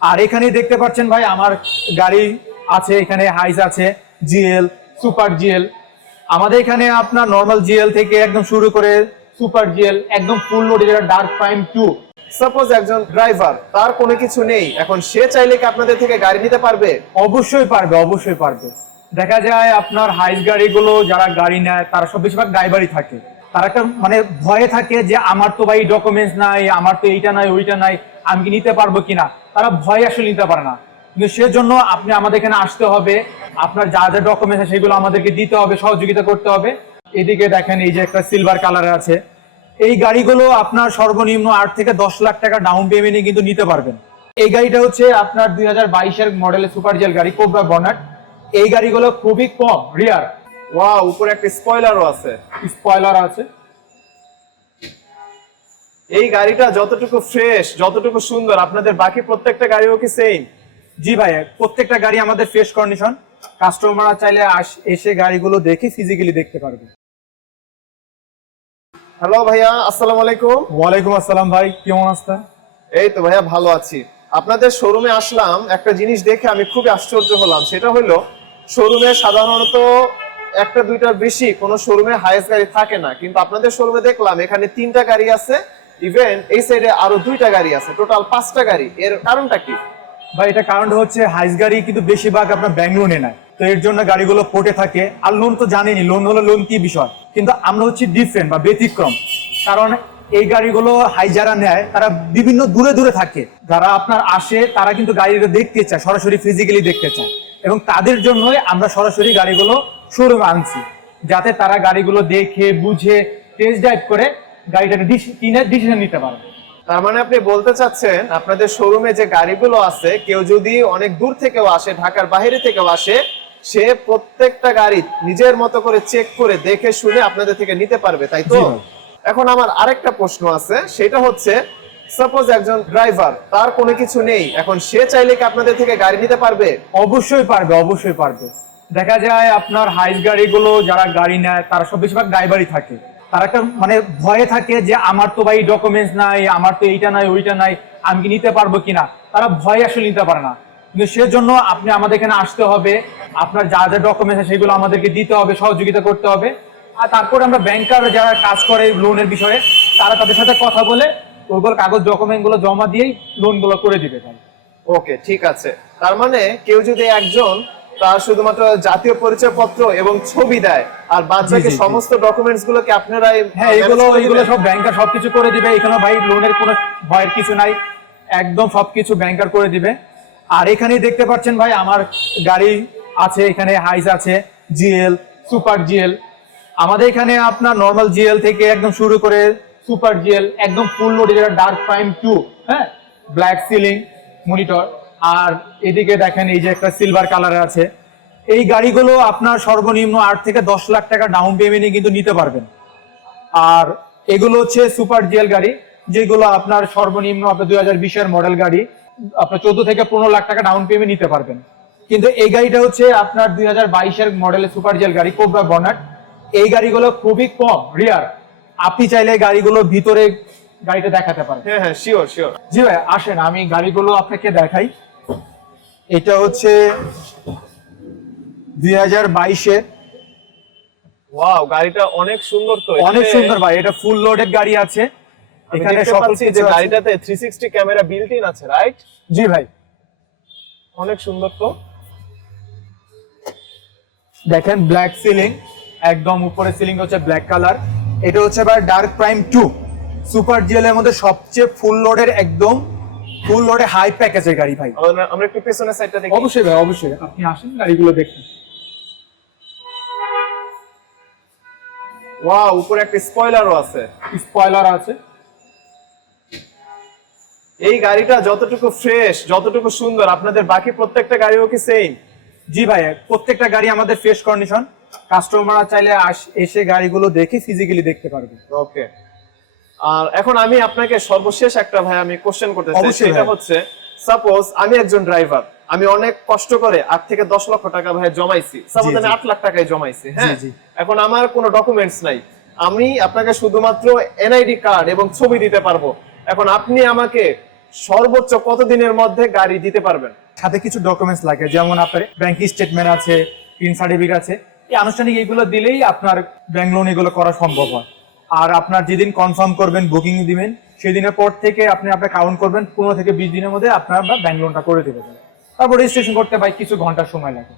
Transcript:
আর এখানে দেখতে পাচ্ছেন ভাই আমার গাড়ি আছে, এখানে হাইস আছে, জিএল, সুপার জিএল। আমাদের এখানে আপনার নর্মাল জিএল থেকে একদম শুরু করে সুপার জিএল, একদম ফুল লোড যেটা ডার্ক প্রাইম 2। সাপোজ একজন ড্রাইভার, তার কোনো কিছু নেই, এখন সে চাইলে কি আপনাদের থেকে গাড়ি নিতে পারবে? অবশ্যই পারবে, অবশ্যই পারবে। দেখা যায় আপনার হাইস গাড়িগুলো যারা গাড়ি নেয় তারা সব বেশিরভাগ ড্রাইভারই থাকে। তারা একটা মানে ভয়ে থাকে যে আমার তো ভাই ডকুমেন্টস নাই, আমার তো এইটা নাই ওইটা নাই, আমি কি নিতে পারবো কিনা। তারা ভয়ে আসলে নিতে পারে না। কিন্তু সেজন্য আপনি আমাদের এখানে আসতে হবে, আপনার যা যা ডকুমেন্টস আছে সেগুলো আমাদেরকে দিতে হবে, সহযোগিতা করতে হবে। এদিকে দেখেন এই যে একটা সিলভার কালারের আছে, এই গাড়িগুলো আপনার সর্বনিম্ন 8 থেকে 10 লাখ টাকা ডাউন পেমেন্টে কিন্তু নিতে পারবেন। এই গাড়িটা হচ্ছে আপনার 2022-এর মডেলের সুপার জেল গাড়ি, কোবরা বনাট। এই গাড়িগুলো খুবই কম রিয়ার। ওয়াও, উপরে একটা স্পয়লারও আছে। স্পয়লার আছে। এই গাড়িটা যতটুকু ফ্রেশ, যতটুকু সুন্দর, আপনাদের বাকি প্রত্যেকটা গাড়িও কি সেম? জি ভাই, প্রত্যেকটা গাড়ি আমাদের ফ্রেশ কন্ডিশন। কাস্টমাররা চাইলে এসে গাড়িগুলো দেখে ফিজিক্যালি দেখতে পারবে। হ্যালো ভাইয়া, আসসালামু আলাইকুম। ওয়ালাইকুম আসসালাম ভাই, কেমন আছেন? এই তো ভাইয়া ভালো আছি। আপনাদের শোরুমে আসলাম, একটা জিনিস দেখে আমি খুবই আশ্চর্য হলাম। সেটা হলো, শোরুমে সাধারণত একটা দুইটার বেশি কোনো শোরুমে হাইয়েস্ট গাড়ি থাকে না, কিন্তু আপনাদের শোরুমে দেখলাম এখানে 3টা গাড়ি আছে, ইভেন এই সাইডে আরো 2টা গাড়ি আছে, টোটাল 5টা গাড়ি। এর কারণটা কি? ভাই এটা কারণটা হচ্ছে হাইস গাড়ি কিন্তু বেশিরভাগ আপনার ব্যাংক লোনে নেয়, তো এর জন্য গাড়িগুলো কোর্টে থাকে। আর লোন তো জানেনি, লোন হলো লোন কি বিষয়, কিন্তু আমরা হচ্ছে ডিফারেন্ট বা ব্যতিক্রম। কারণ এই গাড়িগুলো হাই যারা নেয় তারা বিভিন্ন দূরে দূরে থাকে, যারা আপনার আসে তারা কিন্তু গাড়িটা দেখতে চায়, সরাসরি ফিজিক্যালি দেখতে চায়, এবং তাদের জন্যই আমরা সরাসরি গাড়িগুলো শোরুমে আনছি, যাতে তারা গাড়িগুলো দেখে বুঝে টেস্ট ড্রাইভ করে গাড়িটাকে কিনে ডিসিশন নিতে পারে। তার মানে আপনি বলতে চাচ্ছেন আপনাদের শোরুমে যে গাড়িগুলো আছে, কেউ যদি অনেক দূর থেকেও আসে, ঢাকার বাইরে থেকেও আসে, সে প্রত্যেকটা গাড়ি নিজের মতো করে চেক করে দেখে শুনে আপনাদের থেকে নিতে পারবে, তাই তো? এখন আমার আরেকটা প্রশ্ন আছে, সেটা হচ্ছে সাপোজ একজন ড্রাইভার, তার কোনো কিছু নেই, এখন সে চাইলে কি আপনাদের থেকে গাড়ি নিতে পারবে? অবশ্যই পারবে, অবশ্যই পারবে। দেখা যায় আপনার হাইস গাড়িগুলো যারা গাড়ি নেয় তারা সব বেশিরভাগ ড্রাইভারই থাকে। তারা একটা মানে ভয়ে থাকে যে আমার তো ভাই ডকুমেন্টস নাই, আমার তো এইটা নাই ওইটা নাই, আমি কি নিতে পারবো কিনা। তারা ভয়ে আসলে নিতে পারে না। কিন্তু সেজন্য আপনি আমাদের এখানে আসতে হবে, আপনার যা যা ডকুমেন্টস আছে সেগুলো আমাদেরকে দিতে হবে, সহযোগিতা করতে হবে। আর তারপরে আমরা ব্যাংকার যারা কাজ করে লোনের বিষয়ে, তারা তাদের সাথে কথা বলে ওইগুলো কাগজ ডকুমেন্ট গুলো জমা দিয়েই লোনগুলো করে দিবে। ওকে, ঠিক আছে। তার মানে কেউ যদি একজন তার শুধুমাত্র জাতীয় পরিচয়পত্র এবং ছবি দেয়, আর বাদ বাকি সমস্ত ডকুমেন্টস গুলো কি আপনারাই? হ্যাঁ, এগুলো সব ব্যাংকার সবকিছু করে দিবে। এখানে ভাই লোনের কোনো ভয়ের কিছু নাই, একদম সবকিছু ব্যাংকার করে দিবে। আর এখানে দেখতে পাচ্ছেন ভাই আমার গাড়ি আছে, এখানে হাইস আছে, জিএল, সুপার জিএল। আমাদের এখানে আপনার নর্মাল জিএল থেকে একদম শুরু করে সুপার জিএল, একদম ফুল লোড যেটা ডার্ক প্রাইম 2, হ্যাঁ, ব্ল্যাক সিলিং মনিটর। আর এদিকে দেখেন এই যে একটা সিলভার কালারের আছে। এই গাড়িগুলো আপনার সর্বনিম্ন 8 থেকে 10 লাখ টাকা ডাউন পেমেন্টে কিন্তু নিতে পারবেন। আর এগুলো হচ্ছে সুপার জিএল গাড়ি, যেগুলো আপনার সর্বনিম্ন আপনার 2020-এর মডেল গাড়ি, আপনার 14 থেকে 15 লাখ টাকা ডাউন পেমেন্ট নিতে পারবেন। কিন্তু এই গাড়িটা হচ্ছে আপনার 2022-এর মডেলের সুপার জিএল গাড়ি, কোবরা বনাট। এই গাড়িগুলো খুবই কম রিয়ার। আপনি চাইলে গাড়িগুলোর ভিতরে গাড়িটা দেখাতে পারেন। হ্যাঁ হ্যাঁ, শিওর শিওর। জি ভাই, আসেন আমি গাড়িগুলো আপনাকে দেখাই। এটা হচ্ছে 2022-এর। ওয়াও, গাড়িটা অনেক সুন্দর তো। অনেক সুন্দর ভাই, এটা ফুল লোডেড গাড়ি আছে। এখানে সকল যে গাড়িটাতে 360 ক্যামেরা বিল্ট ইন আছে, রাইট? জি ভাই, অনেক সুন্দর তো। দেখেন ব্ল্যাক সিলিং, একদম উপরে সিলিং হচ্ছে ব্ল্যাক কালার। এটা হচ্ছে আবার ডার্ক প্রাইম 2 সুপার জিএল এর মধ্যে সবচেয়ে ফুল লোডের, একদম ফুল লোডে হাই প্যাকেজের গাড়ি ভাই। আমরা একটু পেছনের সাইডটা দেখি। অবশ্যই ভাই, অবশ্যই আপনি আসেন গাড়িগুলো দেখুন। ওয়াও, উপরে একটা স্পয়লারও আছে। স্পয়লার আছে। এই গাড়িটা যতটুকু ফ্রেশ, যতটুকু সুন্দর, আপনাদের বাকি প্রত্যেকটা গাড়িও কি সেম? জি ভাই, প্রত্যেকটা গাড়ি আমাদের ফ্রেশ কন্ডিশন। কাস্টমাররা চাইলে এসে গাড়িগুলো দেখে ফিজিক্যালি দেখতে পারবে। ওকে। আর এখন আমি আপনাকে সর্বশেষ একটা ভাই আমি কোশ্চেন করতে চাই। সেটা হচ্ছে, সাপোজ আমি একজন ড্রাইভার, আমি অনেক কষ্ট করে 8 থেকে 10 লক্ষ টাকা ভাই জমাইছি, সাপোজ আমি 8 লাখ টাকায় জমাইছি, হ্যাঁ। এখন আমার কোনো ডকুমেন্টস নাই, আমি আপনাকে শুধুমাত্র এনআইডি কার্ড এবং ছবি দিতে পারবো। এখন আপনি আমাকে সর্বোচ্চ কতদিনের মধ্যে গাড়ি দিতে পারবেন? সাথে কিছু ডকুমেন্টস লাগে, যেমন আপনার ব্যাংক স্টেটমেন্ট আছে, পিন সার্টিফিকেট আছে। এই আনুষ্ঠানিক এইগুলো দিলেই আপনার ব্যাংক লোন এগুলো করা সম্ভব হয়। আর আপনার যেদিন কনফার্ম করবেন, বুকিং দিবেন, সেদিনের পর থেকে আপনি আপনার কাউন্ট করবেন, 15 থেকে 20 দিনের মধ্যে আপনার ব্যাংক লোনটা করে দেবেন। তারপর রেজিস্ট্রেশন করতে ভাই কিছু ঘন্টার সময় লাগে।